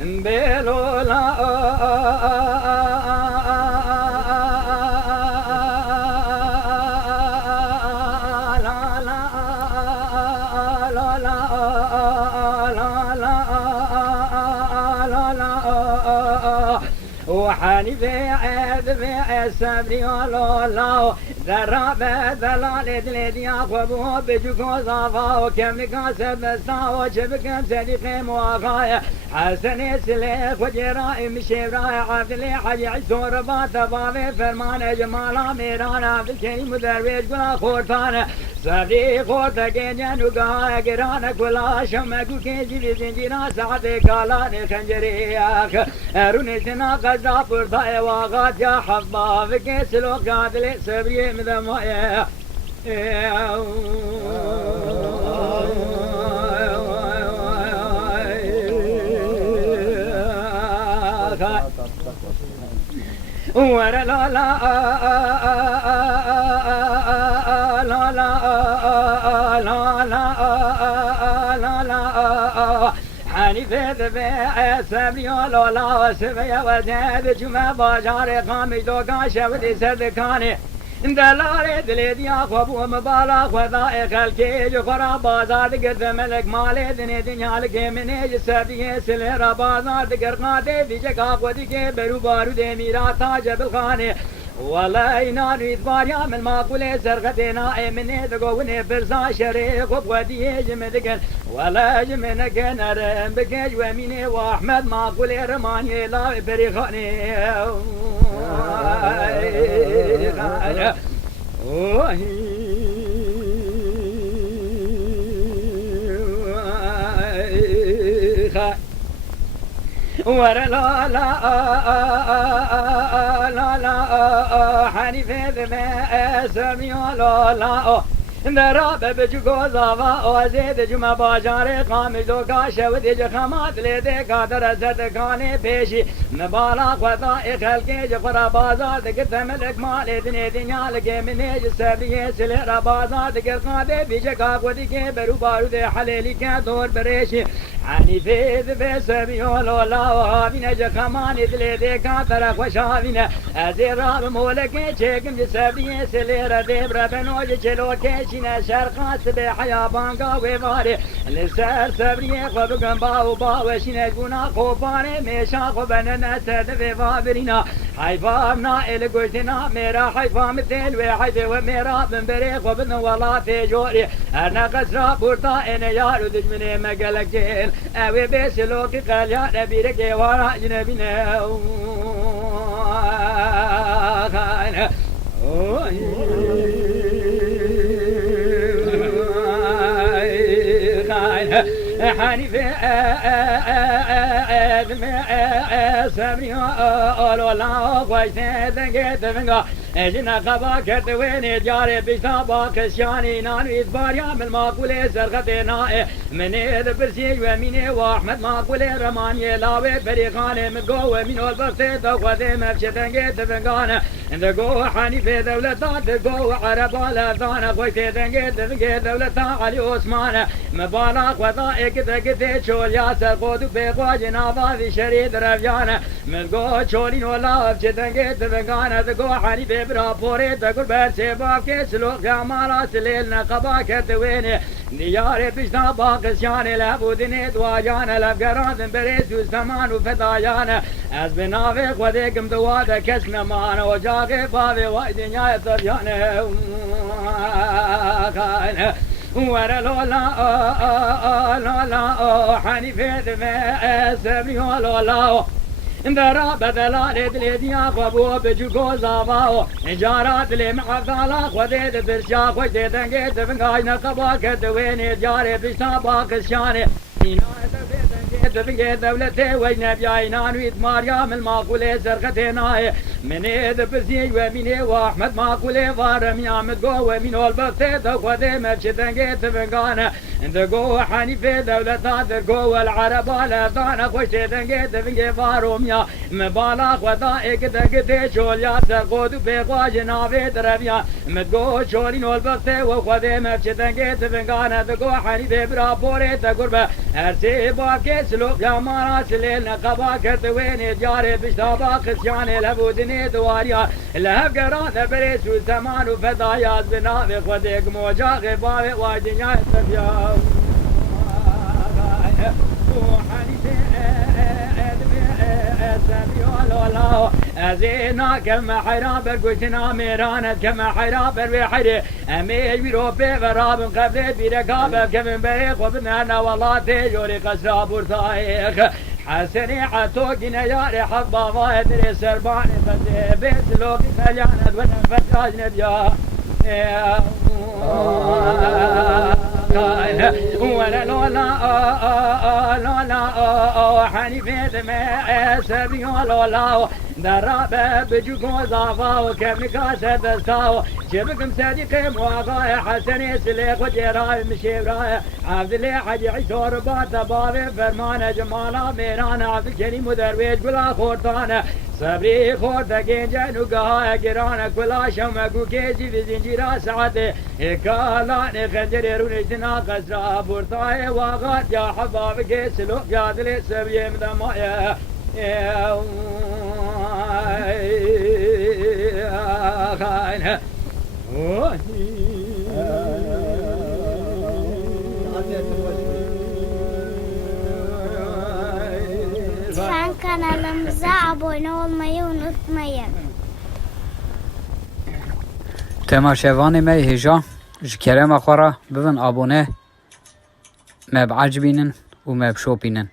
بلولا وحنيفي عذبي سبري ولولا ذرابة ذلال دليدي أخوبه بجوكو صافا وكم كاسب الساو وشبكم صديقي مواقايا حسن سليخ وجرائي مشيبراي عبدالي حجي عسور باتبابي فرمان جمالا ميران عبد الكريم درويش قلا خورتان سبري خورتا كينيان وقايا قرانا كلا شمكو كيجي بزنجينا سعدي كالاني خنجرياك روني سنا قزا فرطاي واغات يا حبا فكي سلوك قادلي سبري مدمايا ورا لا لا لا لا لا لا حنيفة ذبيع سبري ولولا وسبيع وزاد جمع باجار قامي دوقا شودي سردكاني دلالي دليدي أخوبو مبالا خذائق الكيج خرا بازار دقر ملك مالي دني دنيا لكي منيج سبري سليرا بازار دقر قادي بيجك أخوذي كي برو بارو دي ميرا تاج بالخاني والله ينانو يتباريا من ماقولي سرغتنا مني دقوني برزا شريق وبودي جمدقن والله جمنقن ارم بكيج وميني واحمد ماقولي رماني لا بريخاني ورا لا لا لا لا حنيفة ذمة سمي لا لا دراب بجوكو زافا وزيد جمع باجار قامش دوكا شودي جخمات ليدي قادر زدكاني بيشي مبالا خطائي خلقي جفرا بازار دقت ملك مالي دني دنيا لقي مني جسابي سليرا بازار دقت قادي بيجكا قودي كي برو بارو دي حليلي كان دور بريشي عني فيذ بسبي ولولا وهابين جخماني دليدي قادر خوشابين ازي راب مولكي چيكم جسابي سليرا ديبرا بنوج چلوكي شنا شرقات بحيا بانقا وفاري لسر سبري خبقن باو باو شنا جونا خوباني ميشا خوبننا سد وفابرنا حيفامنا القوتنا ميرا حيفام التين وحيفي وميرا بنبري خوبن ولا في جوري ارنا قسرا بورتا ان يارو دجمني مقلق جيل اوي بيسلوكي قليا نبيرك ورا جنبنا حنيفة سبري أولولا خوشت دنگت فنگا جنا قبا کرد وين جاري بيشتا باقشاني نانو إثباريا من ماقولي سرغتنا من إذ برسي وميني واحمد ماقولي رماني لاوي فريقاني من قوة من البرس دوخذي مفشت دنگت فنگانا دقو حنيفة دولتا دقو عربا لذانا خوشت دنگت فنگت دولتا علي عثمان مبالا خوضائي كده شول ياسر قودو بيقوا جنابا في شريد رفيانا من قو شولين ولا بشتنگت فنگانا دقو حنيفة برا بوري تقول برسي باب كسلو كمالا سليلنا قبا كتويني دياري بشتا باقسياني لابودني دواجانا لفقران بريس وزمان وفدايانا از بنافي خوديكم دوادا كسنا معنا وجاقي بابي وايد نياية طبيانا ورا لولا لا حنيفة ذمة سبري ولولا درا بدلال دليدي أخوبو بجوكو زافاو جارات لي معفالا خوديد برشا خوشتي دنگيت فنقاي نقبا كدويني جاري بشتا باقشاني دفنگي دولتي وجنب ياينان ويتماريا من الماقولي سرقتيناي من إذا بزيج ومن وأحمد ما قولي فارم يا مدقو ومن البغتة وخذي مرشدن جيت فنقانا دقو حنيفة دولة تدقو العرب على ثانا خوشتن جيت فنقي فاروم يا مبالا خذائك دقتي شول يا سرقود بيقواج نافي دربيا مدقو شولين البغتة وخذي مرشدن جيت فنقانا دقو حنيفة برابوري تقربة أرسي باكي سلوك يا مارا سليل نقبا كرت وين جاري بشتابا خسياني لبودني دواريا لهب قران بريس وزمان وفضايا بنافي خودك موجا غباوي واجنيا سبيا أزينا كما حيران برقوشنا ميرانا كما حيران بروحيري أمي يروبي براب قبل برقابة كم بريق وبنانا والله تيجوري قسرا برطايق حسني حتوقنا ياري حق بابا يدري سرباني فزي بيت لوقي خليانا دونا فتاج نبيا ولا لا حنيفة دماء سبي ولا درابة بجوكو زافا وكم كاسة دستاو شبكم صديقي مواقع حسني سليق وجراي مشيبراي عبد الله حجي عشور بات بابي فرمان جمالا ميران عبد الكريم مدرويج بلا خورتان صبري خورتكين جانو قهايا قرانا كلا شمكو كيجي في زنجيرا سعادة إكالاني خنجري رونجتنا قسرا بورتاي واغات يا حباب كيسلو قادلي سبيه مدمايا Sen kanalımıza abone olmayı unutmayın. تماشاواني مي هجا جكرم أخورا بفن أبونه ما بعجبينن وما بشوبينن